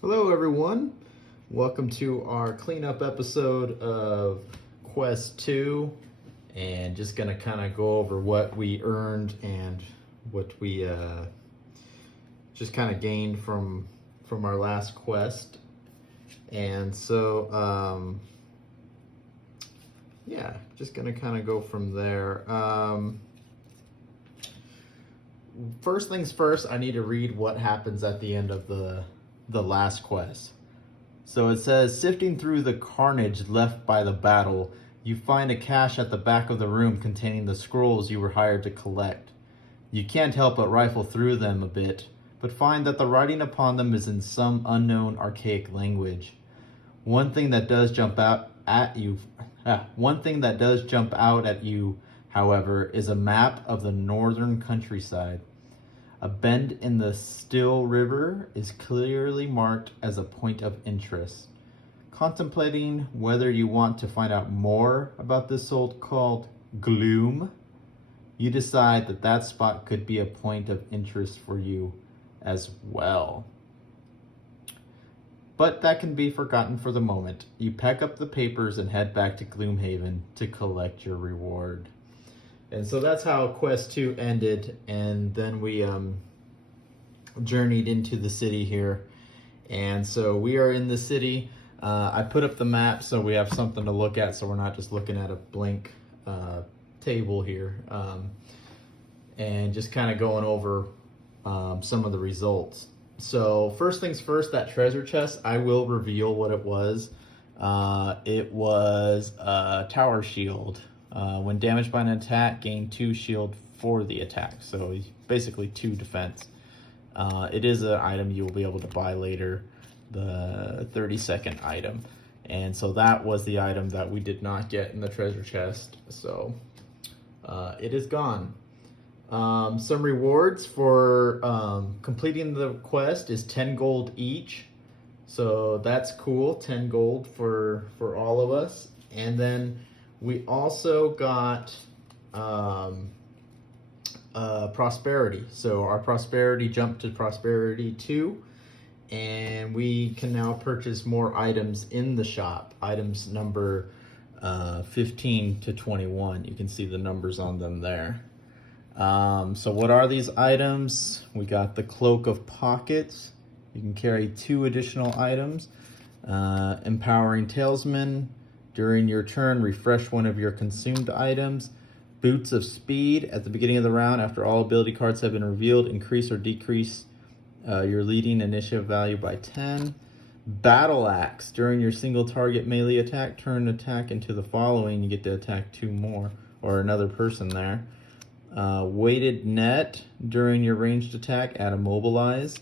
Hello everyone, welcome to our cleanup episode of Quest 2, and just gonna kind of go over what we earned and what we just kind of gained from our last quest. And so yeah, just gonna kind of go from there. First things first, I need to read what happens at the end of the last quest. So it says, sifting through the carnage left by the battle, you find a cache at the back of the room containing the scrolls you were hired to collect. You can't help but rifle through them a bit, but find that the writing upon them is in some unknown archaic language. One thing that does jump out at you, however, is a map of the northern countryside. A bend in the Still River is clearly marked as a point of interest. Contemplating whether you want to find out more about this so-called gloom, you decide that that spot could be a point of interest for you as well. But that can be forgotten for the moment. You pack up the papers and head back to Gloomhaven to collect your reward. And so that's how Quest 2 ended, and then we journeyed into the city here. And so we are in the city. I put up the map so we have something to look at, so we're not just looking at a blank table here. And just kind of going over some of the results. So first things first, that treasure chest, I will reveal what it was. It was a tower shield. When damaged by an attack, gain 2 shield for the attack. So basically 2 defense. It is an item you will be able to buy later, the 30-second item. And so that was the item that we did not get in the treasure chest. So it is gone. Some rewards for completing the quest is 10 gold each. So that's cool, 10 gold for all of us. And then we also got prosperity. So our prosperity jumped to prosperity 2, and we can now purchase more items in the shop. Items number 15 to 21. You can see the numbers on them there. So what are these items? We got the Cloak of Pockets. You can carry 2 additional items. Empowering Talesman. During your turn, refresh one of your consumed items. Boots of Speed. At the beginning of the round, after all ability cards have been revealed, increase or decrease your leading initiative value by 10. Battle Axe. During your single target melee attack, turn attack into the following. You get to attack 2 more, or another person there. Weighted Net. During your ranged attack, add Immobilize.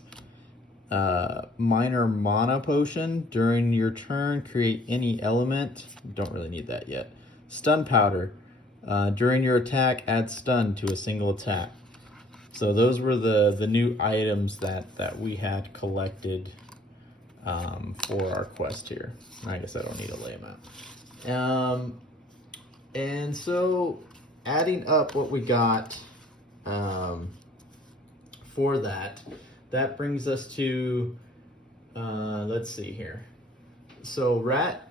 Minor Mana Potion. During your turn, create any element. Don't really need that yet. Stun Powder. During your attack, add stun to a single attack. So those were the new items that we had collected for our quest here. I guess I don't need to lay them out. And so adding up what we got for that brings us to, let's see here. So Rat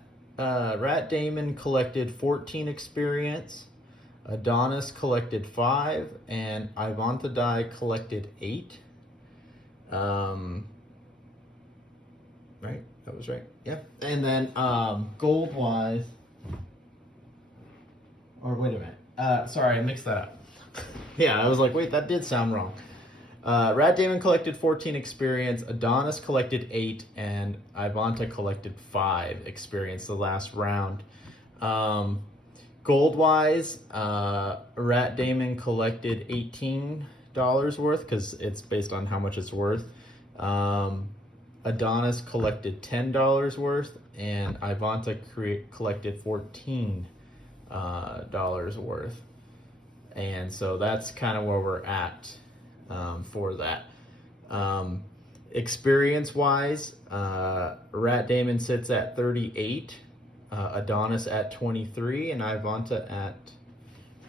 Damon collected 14 experience, Adonis collected 5, and Ivantadai collected 8. Right? That was right. Yeah. And then gold wise, or wait a minute. Sorry, I mixed that up. Yeah, I was like, wait, that did sound wrong. Rat Damon collected 14 experience, Adonis collected 8, and Ivanta collected 5 experience the last round. Gold-wise, Rat Damon collected $18 worth, because it's based on how much it's worth. Adonis collected $10 worth, and Ivanta collected $14 worth. And so that's kind of where we're at for that. Experience-wise, Rat Damon sits at 38, Adonis at 23, and Ivanta at...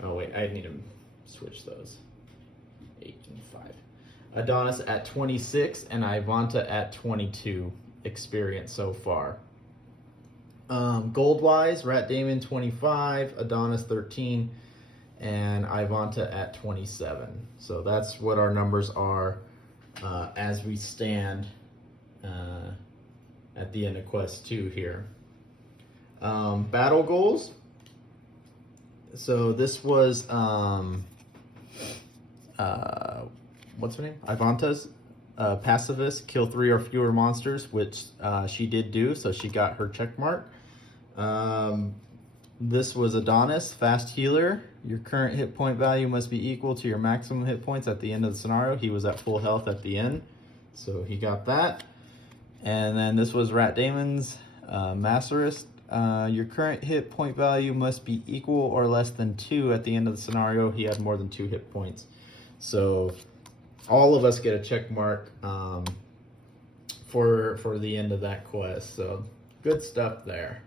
Oh, wait, I need to switch those. 8 and 5. Adonis at 26 and Ivanta at 22 experience so far. Gold wise, Rat Damon 25, Adonis 13, and Ivanta at 27. So that's what our numbers are as we stand at the end of Quest 2 here. Battle goals. So this was what's her name? Ivanta's pacifist, kill 3 or fewer monsters, which she did do, so she got her check mark. This was Adonis, fast healer. Your current hit point value must be equal to your maximum hit points at the end of the scenario. He was at full health at the end, so he got that. And then this was Rat Damon's Macerist. Your current hit point value must be equal or less than 2 at the end of the scenario. He had more than 2 hit points. So all of us get a check mark for the end of that quest. So good stuff there.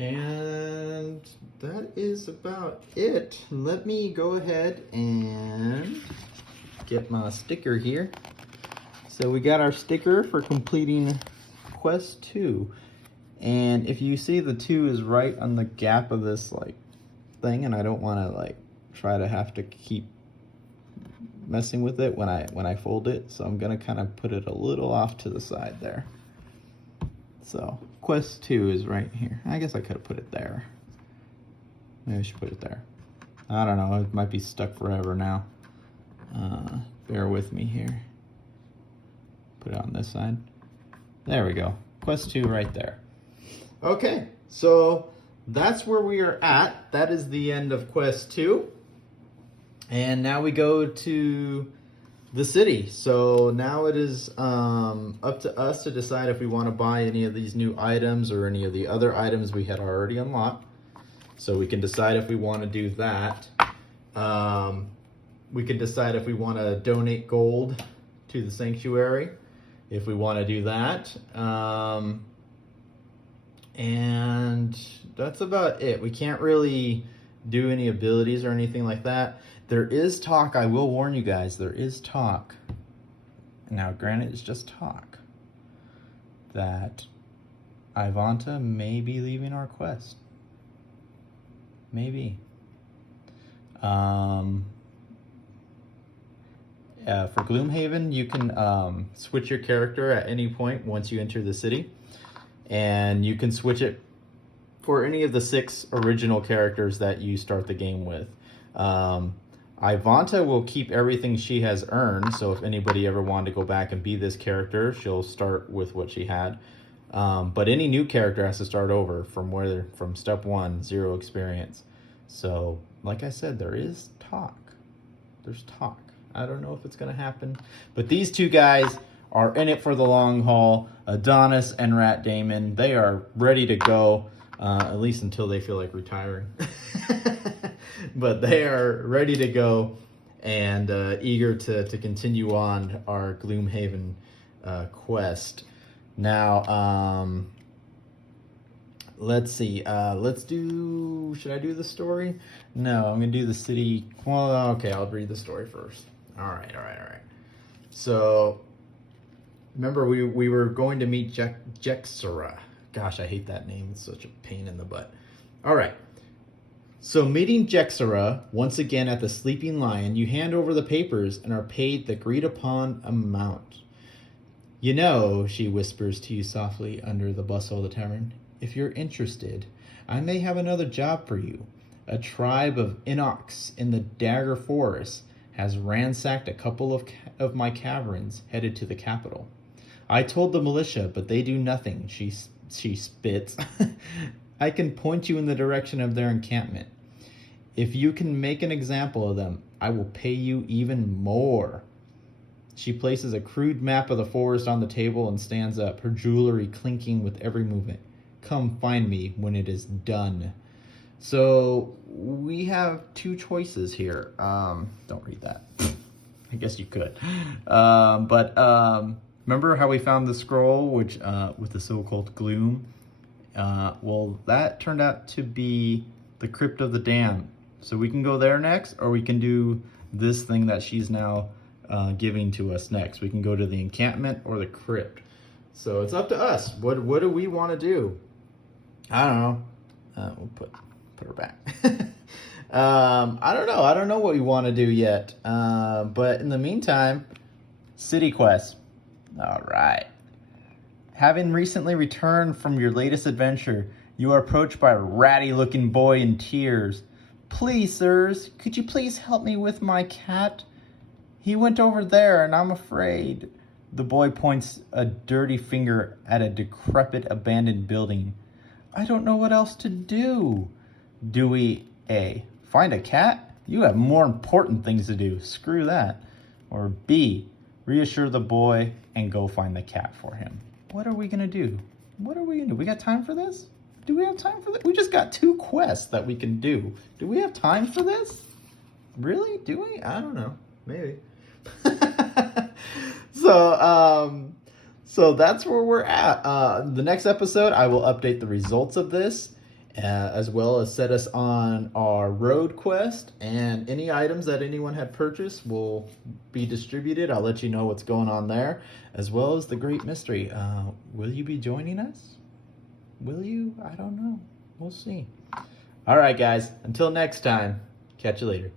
And that is about it. Let me go ahead and get my sticker here. So we got our sticker for completing Quest 2. And if you see, the 2 is right on the gap of this like thing, and I don't want to like try to have to keep messing with it when I fold it. So I'm gonna kind of put it a little off to the side there. So Quest 2 is right here. I guess I could have put it there. Maybe I should put it there. I don't know, it might be stuck forever now. Bear with me here. Put it on this side. There we go. Quest 2 right there. Okay, so that's where we are at. That is the end of Quest 2. And now we go to the city. So now it is up to us to decide if we want to buy any of these new items or any of the other items we had already unlocked. So we can decide if we want to do that. We can decide if we want to donate gold to the sanctuary, if we want to do that. And that's about it. We can't really do any abilities or anything like that. There is talk, I will warn you guys, there is talk. Now, granted, it's just talk, that Ivanta may be leaving our quest. Maybe. For Gloomhaven, you can switch your character at any point once you enter the city. And you can switch it for any of the 6 original characters that you start the game with. Ivanta will keep everything she has earned, so if anybody ever wanted to go back and be this character, she'll start with what she had. But any new character has to start over from step 1, 0 experience. So, like I said, there is talk. There's talk. I don't know if it's going to happen. But these 2 guys are in it for the long haul. Adonis and Rat Damon, they are ready to go, at least until they feel like retiring. But they are ready to go and eager to continue on our Gloomhaven quest. Now, let's see. Should I do the story? No, I'm going to do the city. Well, okay, I'll read the story first. All right. So, remember, we were going to meet Jexera. Gosh, I hate that name. It's such a pain in the butt. All right. So, meeting Jexera once again at the Sleeping Lion, you hand over the papers and are paid the agreed-upon amount. You know, she whispers to you softly under the bustle of the tavern, if you're interested, I may have another job for you. A tribe of Inox in the Dagger Forest has ransacked a couple of my caverns headed to the capital. I told the militia, but they do nothing, she spits. I can point you in the direction of their encampment. If you can make an example of them, I will pay you even more. She places a crude map of the forest on the table and stands up, her jewelry clinking with every movement. Come find me when it is done. So we have 2 choices here. Don't read that. I guess you could. Remember how we found the scroll, which with the so-called gloom? Well, that turned out to be the Crypt of the Damned. So we can go there next, or we can do this thing that she's now giving to us next. We can go to the encampment or the crypt. So it's up to us. What do we want to do? I don't know. We'll put her back. I don't know. I don't know what we want to do yet. But in the meantime, city quest. All right. Having recently returned from your latest adventure, you are approached by a ratty-looking boy in tears. Please, sirs, could you please help me with my cat? He went over there and I'm afraid. The boy points a dirty finger at a decrepit abandoned building. I don't know what else to do. Do we A, find a cat? You have more important things to do. Screw that. Or B, reassure the boy and go find the cat for him. What are we going to do? What are we going to do? We got time for this? Do we have time for this? We just got 2 quests that we can do. Do we have time for this? Really? Do we? I don't know. Maybe. So that's where we're at. The next episode, I will update the results of this, as well as set us on our road quest, and any items that anyone had purchased will be distributed. I'll let you know what's going on there, as well as the great mystery. Will you be joining us? Will you? I don't know. We'll see. All right, guys. Until next time, catch you later.